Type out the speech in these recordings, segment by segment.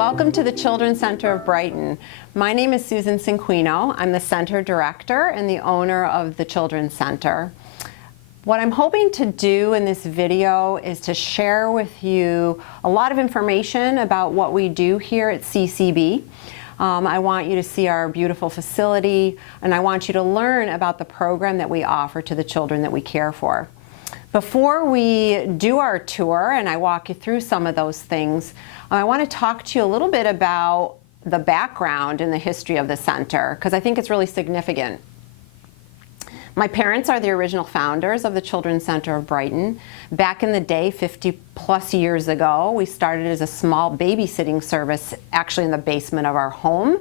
Welcome to the Children's Center of Brighton. My name is Susan Cinquino. I'm the center director and the owner of the Children's Center. What I'm hoping to do in this video is to share with you a lot of information about what we do here at CCB. I want you to see our beautiful facility, and I want you to learn about the program that we offer to the children that we care for. Before we do our tour and I walk you through some of those things, I want to talk to you a little bit about the background and the history of the center, because I think it's really significant. My parents are the original founders of the Children's Center of Brighton. Back in the day, 50 plus years ago, we started as a small babysitting service actually in the basement of our home.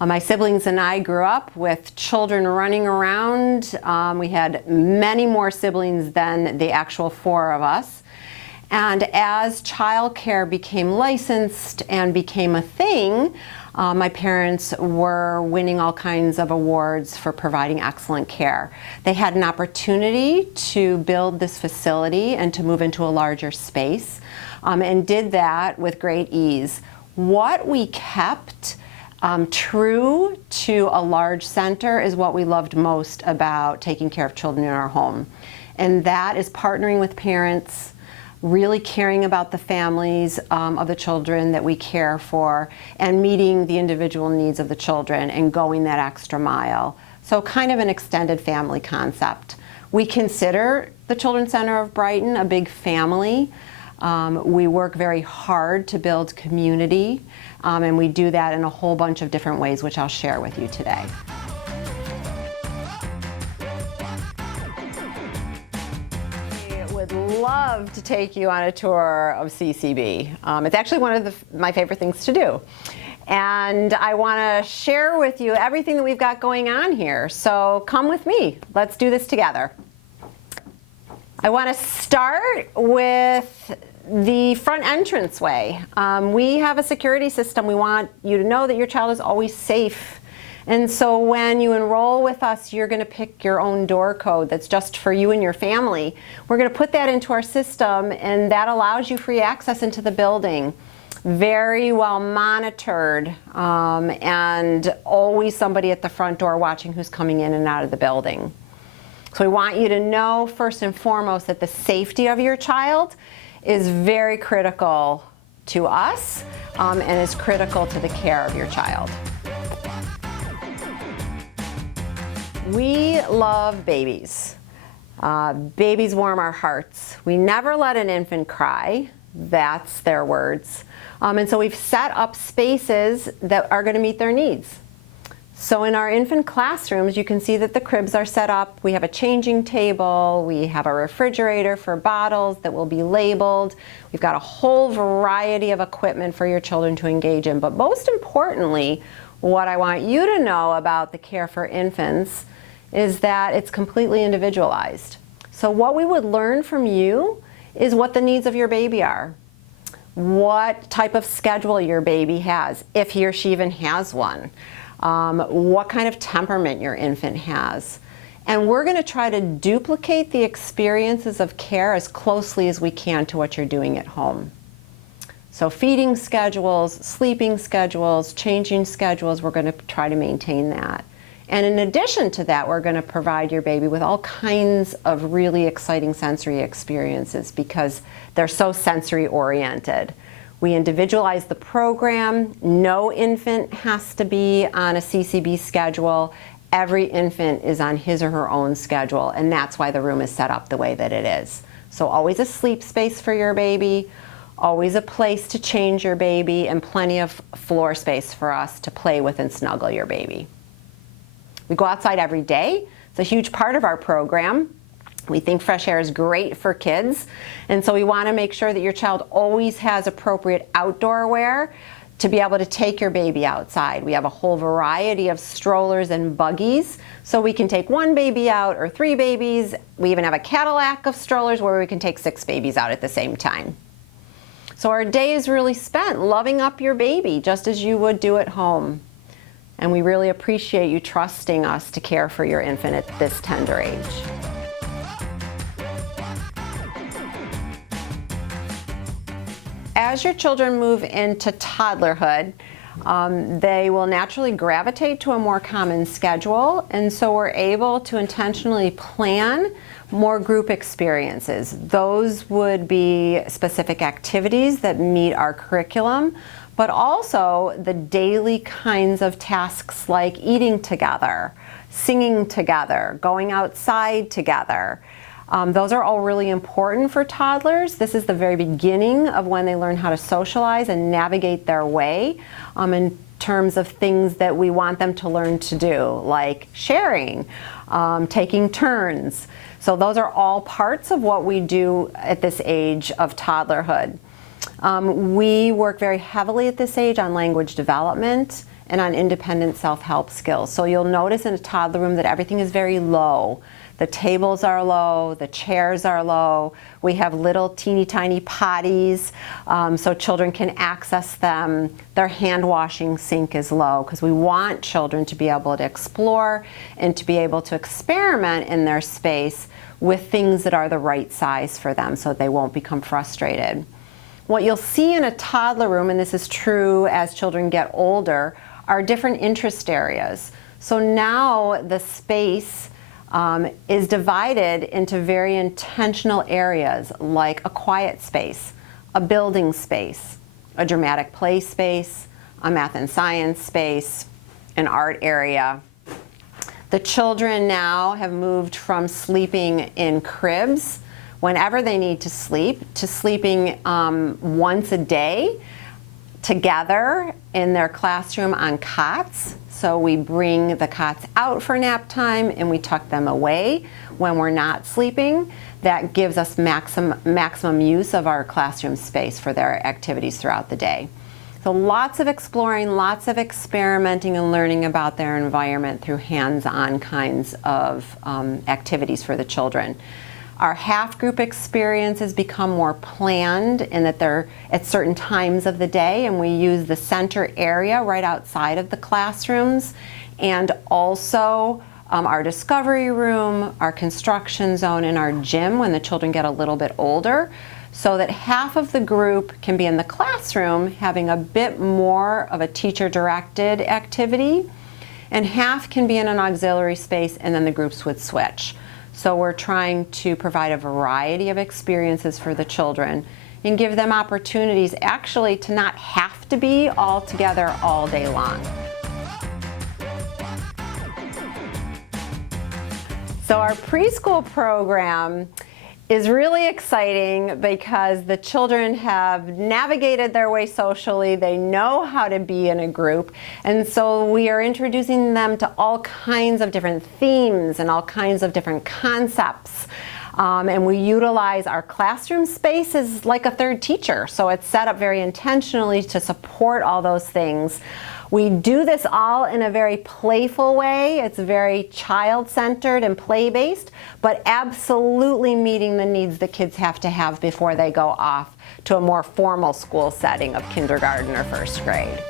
My siblings and I grew up with children running around. We had many more siblings than the actual four of us. And as childcare became licensed and became a thing, my parents were winning all kinds of awards for providing excellent care. They had an opportunity to build this facility and to move into a larger space, and did that with great ease. What we kept true to a large center is what we loved most about taking care of children in our home. And that is partnering with parents, really caring about the families of the children that we care for, and meeting the individual needs of the children and going that extra mile. So kind of an extended family concept. We consider the Children's Center of Brighton a big family. We work very hard to build community, and we do that in a whole bunch of different ways, which I'll share with you today. I would love to take you on a tour of CCB. It's actually one of my favorite things to do. And I want to share with you everything that we've got going on here. So come with me. Let's do this together. I want to start with the front entranceway. We have a security system. We want you to know that your child is always safe. And so when you enroll with us, you're going to pick your own door code that's just for you and your family. We're going to put that into our system, and that allows you free access into the building. Very well monitored, and always somebody at the front door watching who's coming in and out of the building. So we want you to know, first and foremost, that the safety of your child is very critical to us, and is critical to the care of your child. We love babies. Babies warm our hearts. We never let an infant cry. That's their words. And so we've set up spaces that are going to meet their needs. So in our infant classrooms, you can see that the cribs are set up. We have a changing table. We have a refrigerator for bottles that will be labeled. We've got a whole variety of equipment for your children to engage in. But most importantly, what I want you to know about the care for infants is that it's completely individualized. So what we would learn from you is what the needs of your baby are. What type of schedule your baby has, if he or she even has one. What kind of temperament your infant has. And we're going to try to duplicate the experiences of care as closely as we can to what you're doing at home. So feeding schedules, sleeping schedules, changing schedules, we're going to try to maintain that. And in addition to that, we're going to provide your baby with all kinds of really exciting sensory experiences because they're so sensory oriented. We individualize the program. No infant has to be on a CCB schedule. Every infant is on his or her own schedule, and that's why the room is set up the way that it is. So always a sleep space for your baby, always a place to change your baby, and plenty of floor space for us to play with and snuggle your baby. We go outside every day. It's a huge part of our program. We think fresh air is great for kids, and so we want to make sure that your child always has appropriate outdoor wear to be able to take your baby outside. We have a whole variety of strollers and buggies, so we can take one baby out or 3 babies. We even have a Cadillac of strollers where we can take 6 babies out at the same time. So our day is really spent loving up your baby just as you would do at home. And we really appreciate you trusting us to care for your infant at this tender age. As your children move into toddlerhood, they will naturally gravitate to a more common schedule, and so we're able to intentionally plan more group experiences. Those would be specific activities that meet our curriculum, but also the daily kinds of tasks like eating together, singing together, going outside together. Those are all really important for toddlers. This is the very beginning of when they learn how to socialize and navigate their way in terms of things that we want them to learn to do, like sharing, taking turns. So those are all parts of what we do at this age of toddlerhood. We work very heavily at this age on language development and on independent self-help skills. So you'll notice in a toddler room that everything is very low. The tables are low, the chairs are low. We have little teeny tiny potties so children can access them. Their hand washing sink is low because we want children to be able to explore and to be able to experiment in their space with things that are the right size for them so they won't become frustrated. What you'll see in a toddler room, and this is true as children get older, are different interest areas. So now the space is divided into very intentional areas like a quiet space, a building space, a dramatic play space, a math and science space, an art area. The children now have moved from sleeping in cribs whenever they need to sleeping once a day together in their classroom on cots. So we bring the cots out for nap time and we tuck them away when we're not sleeping. That gives us maximum use of our classroom space for their activities throughout the day. So lots of exploring, lots of experimenting and learning about their environment through hands-on kinds of activities for the children. Our half group experiences become more planned in that they're at certain times of the day, and we use the center area right outside of the classrooms, and also our discovery room, our construction zone, and our gym when the children get a little bit older, so that half of the group can be in the classroom having a bit more of a teacher-directed activity, and half can be in an auxiliary space, and then the groups would switch. So we're trying to provide a variety of experiences for the children and give them opportunities actually to not have to be all together all day long. So our preschool program is really exciting because the children have navigated their way socially, they know how to be in a group, and so we are introducing them to all kinds of different themes and all kinds of different concepts. And we utilize our classroom space as like a third teacher, so it's set up very intentionally to support all those things. We do this all in a very playful way. It's very child-centered and play-based, but absolutely meeting the needs the kids have to have before they go off to a more formal school setting of kindergarten or first grade.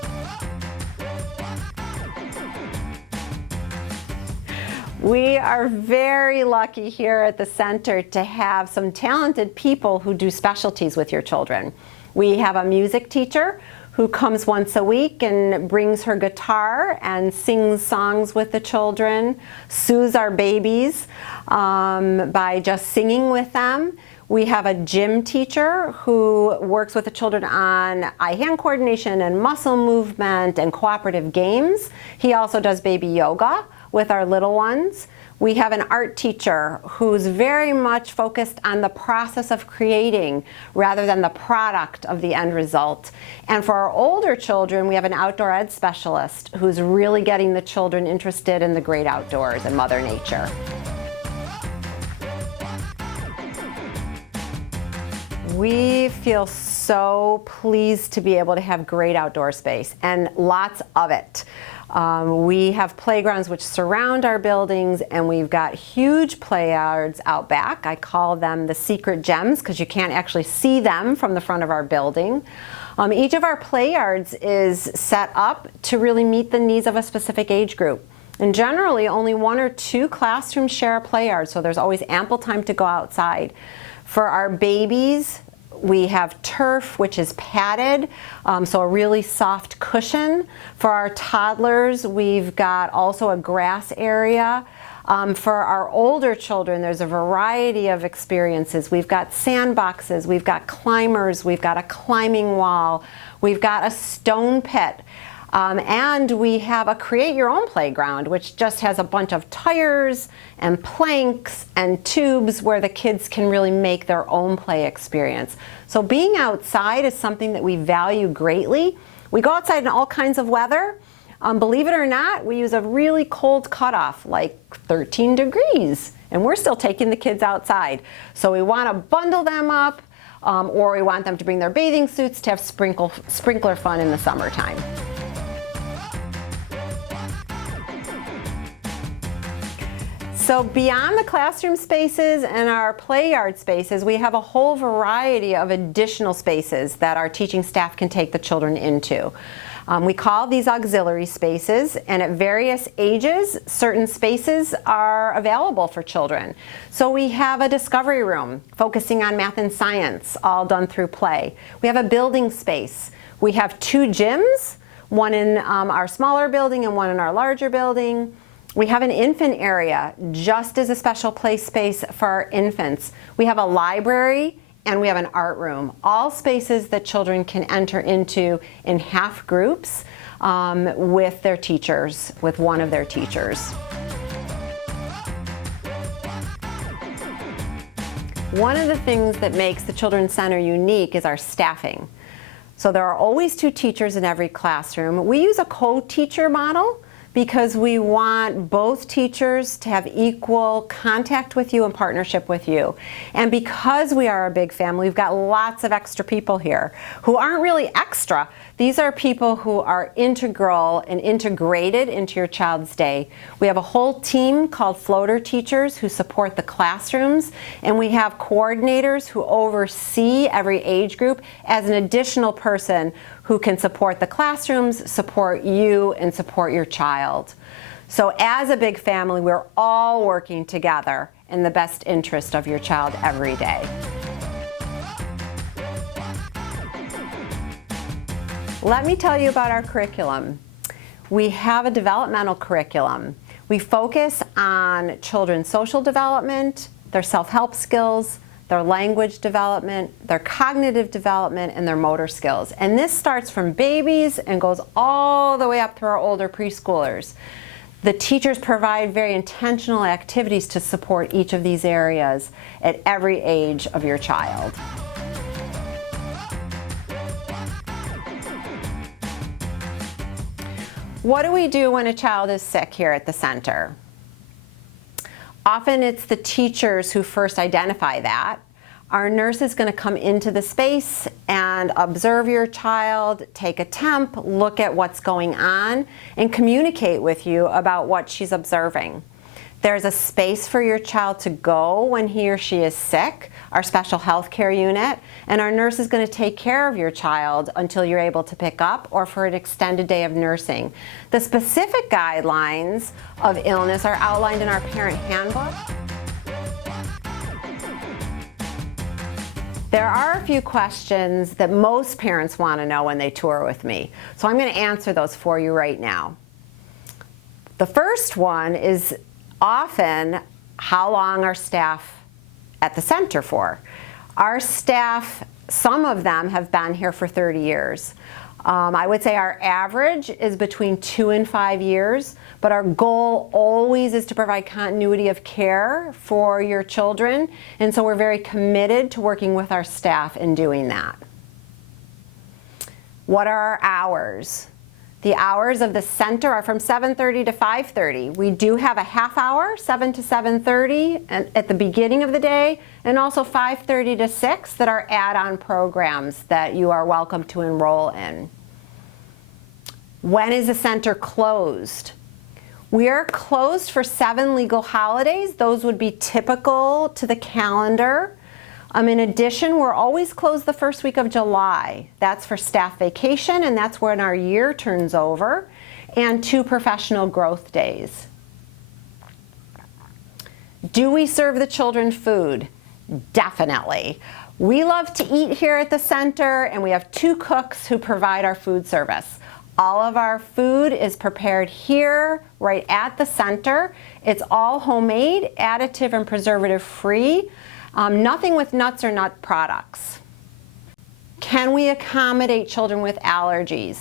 We are very lucky here at the center to have some talented people who do specialties with your children. We have a music teacher who comes once a week and brings her guitar and sings songs with the children, soothes our babies by just singing with them. We have a gym teacher who works with the children on eye-hand coordination and muscle movement and cooperative games. He also does baby yoga with our little ones. We have an art teacher who's very much focused on the process of creating rather than the product of the end result. And for our older children, we have an outdoor ed specialist who's really getting the children interested in the great outdoors and Mother Nature. We feel so pleased to be able to have great outdoor space and lots of it. We have playgrounds which surround our buildings, and we've got huge play yards out back. I call them the secret gems because you can't actually see them from the front of our building. Each of our play yards is set up to really meet the needs of a specific age group. And generally, only 1 or 2 classrooms share a play yard, so there's always ample time to go outside. For our babies, We have turf, which is padded, so a really soft cushion. For our toddlers, we've got also a grass area. For our older children, there's a variety of experiences. We've got sandboxes, we've got climbers, we've got a climbing wall, we've got a stone pit. And we have a create your own playground, which just has a bunch of tires and planks and tubes where the kids can really make their own play experience. So being outside is something that we value greatly. We go outside in all kinds of weather. Believe it or not, we use a really cold cutoff, like 13 degrees, and we're still taking the kids outside. So we want to bundle them up, or we want them to bring their bathing suits to have sprinkler fun in the summertime. So beyond the classroom spaces and our play yard spaces, we have a whole variety of additional spaces that our teaching staff can take the children into. We call these auxiliary spaces, and at various ages, certain spaces are available for children. So we have a discovery room focusing on math and science, all done through play. We have a building space. We have 2 gyms, one in our smaller building and one in our larger building. We have an infant area, just as a special play space for our infants. We have a library and we have an art room, all spaces that children can enter into in half groups with their teachers, with one of their teachers. One of the things that makes the Children's Center unique is our staffing. So there are always 2 teachers in every classroom. We use a co-teacher model because we want both teachers to have equal contact with you and partnership with you. And because we are a big family, we've got lots of extra people here who aren't really extra. These are people who are integral and integrated into your child's day. We have a whole team called floater teachers who support the classrooms, and we have coordinators who oversee every age group as an additional person who can support the classrooms, support you, and support your child. So as a big family, we're all working together in the best interest of your child every day. Let me tell you about our curriculum. We have a developmental curriculum. We focus on children's social development, their self-help skills, their language development, their cognitive development, and their motor skills. And this starts from babies and goes all the way up through our older preschoolers. The teachers provide very intentional activities to support each of these areas at every age of your child. What do we do when a child is sick here at the center? Often it's the teachers who first identify that. Our nurse is going to come into the space and observe your child, take a temp, look at what's going on, and communicate with you about what she's observing. There's a space for your child to go when he or she is sick, our special health care unit, and our nurse is going to take care of your child until you're able to pick up or for an extended day of nursing. The specific guidelines of illness are outlined in our parent handbook. There are a few questions that most parents want to know when they tour with me, so I'm going to answer those for you right now. The first one is often, how long are staff at the center for? Our staff, some of them have been here for 30 years. I would say our average is between 2 and 5 years, but our goal always is to provide continuity of care for your children, and so we're very committed to working with our staff in doing that. What are our hours? The hours of the center are from 7:30 to 5:30. We do have a half hour, 7 to 7:30 at the beginning of the day, and also 5:30 to 6 that are add-on programs that you are welcome to enroll in. When is the center closed? We are closed for 7 legal holidays. Those would be typical to the calendar. In addition, we're always closed the first week of July. That's for staff vacation, and that's when our year turns over, and 2 professional growth days. Do we serve the children food? Definitely. We love to eat here at the center, and we have 2 cooks who provide our food service. All of our food is prepared here, right at the center. It's all homemade, additive and preservative free, nothing with nuts or nut products. Can we accommodate children with allergies?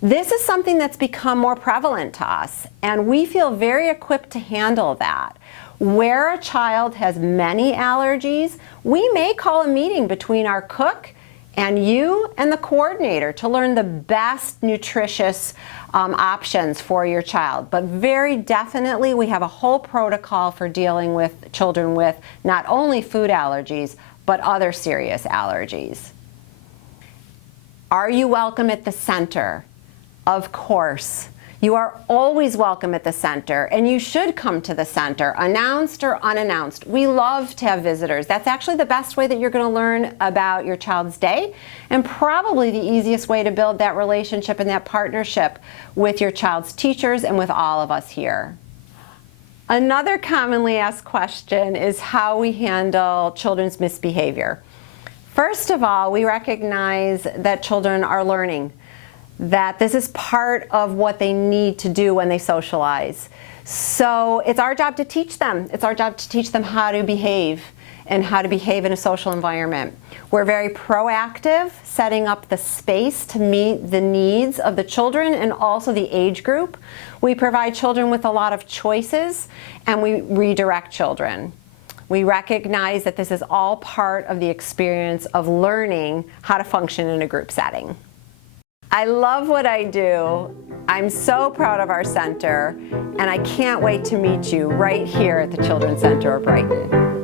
This is something that's become more prevalent to us, and we feel very equipped to handle that. Where a child has many allergies, we may call a meeting between our cook and you and the coordinator to learn the best nutritious options for your child. But very definitely we have a whole protocol for dealing with children with not only food allergies, but other serious allergies. Are you welcome at the center? Of course. You are always welcome at the center, and you should come to the center, announced or unannounced. We love to have visitors. That's actually the best way that you're going to learn about your child's day, and probably the easiest way to build that relationship and that partnership with your child's teachers and with all of us here. Another commonly asked question is how we handle children's misbehavior. First of all, we recognize that children are learning, that this is part of what they need to do when they socialize. So it's our job to teach them. It's our job to teach them how to behave and how to behave in a social environment. We're very proactive, setting up the space to meet the needs of the children and also the age group. We provide children with a lot of choices, and we redirect children. We recognize that this is all part of the experience of learning how to function in a group setting. I love what I do. I'm so proud of our center, and I can't wait to meet you right here at the Children's Center of Brighton.